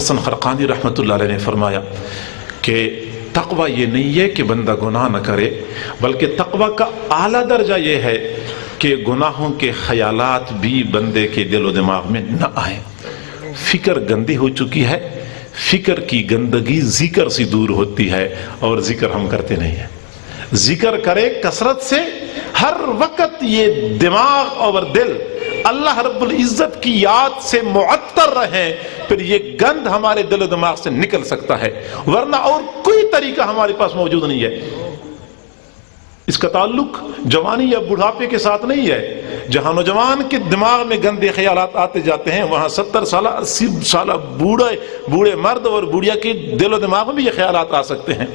حسن خرقانی رحمۃ اللہ علیہ نے فرمایا کہ تقوی یہ نہیں ہے کہ بندہ گناہ نہ کرے، بلکہ تقوی کا اعلیٰ درجہ یہ ہے کہ گناہوں کے خیالات بھی بندے کے دل و دماغ میں نہ آئیں۔ فکر گندی ہو چکی ہے، فکر کی گندگی ذکر سے دور ہوتی ہے، اور ذکر ہم کرتے نہیں ہیں۔ ذکر کرے کثرت سے، ہر وقت یہ دماغ اور دل اللہ رب العزت کی یاد سے معطر رہیں، پھر یہ گند ہمارے دل و دماغ سے نکل سکتا ہے، ورنہ اور کوئی طریقہ ہمارے پاس موجود نہیں ہے۔ اس کا تعلق جوانی یا بڑھاپے کے ساتھ نہیں ہے۔ جہاں نوجوان کے دماغ میں گندے خیالات آتے جاتے ہیں، وہاں 70 سالہ 80 سالہ بوڑھے مرد اور بوڑھیا کے دل و دماغ میں بھی یہ خیالات آ سکتے ہیں۔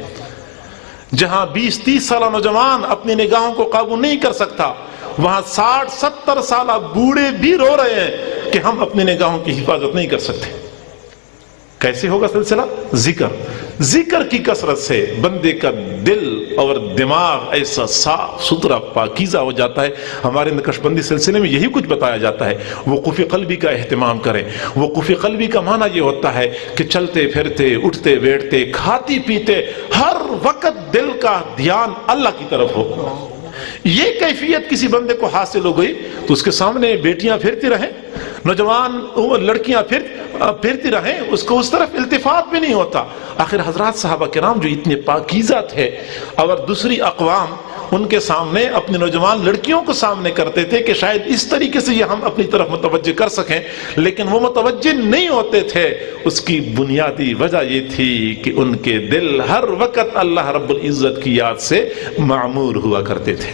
جہاں 20-30 سالہ نوجوان اپنی نگاہوں کو قابو نہیں کر سکتا، وہاں 60-70 سالہ بوڑھے بھی رو رہے ہیں کہ ہم اپنی نگاہوں کی حفاظت نہیں کر سکتے۔ کیسے ہوگا سلسلہ؟ ذکر کی کثرت سے بندے کا دل اور دماغ ایسا صاف ستھرا پاکیزہ ہو جاتا ہے۔ ہمارے نقشبندی سلسلے میں یہی کچھ بتایا جاتا ہے۔ وقوف قلبی کا اہتمام کریں۔ وقوف قلبی کا معنی یہ ہوتا ہے کہ چلتے پھرتے، اٹھتے بیٹھتے، کھاتی پیتے، ہر وقت دل کا دھیان اللہ کی طرف ہو۔ یہ کیفیت کسی بندے کو حاصل ہو گئی تو اس کے سامنے بیٹیاں پھرتی رہیں، نوجوان لڑکیاں پھرتی رہیں، اس کو اس طرف التفات بھی نہیں ہوتا۔ آخر حضرات صحابہ کرام جو اتنے پاکیزہ تھے، اور دوسری اقوام ان کے سامنے اپنی نوجوان لڑکیوں کو سامنے کرتے تھے کہ شاید اس طریقے سے یہ ہم اپنی طرف متوجہ کر سکیں، لیکن وہ متوجہ نہیں ہوتے تھے۔ اس کی بنیادی وجہ یہ تھی کہ ان کے دل ہر وقت اللہ رب العزت کی یاد سے معمور ہوا کرتے تھے۔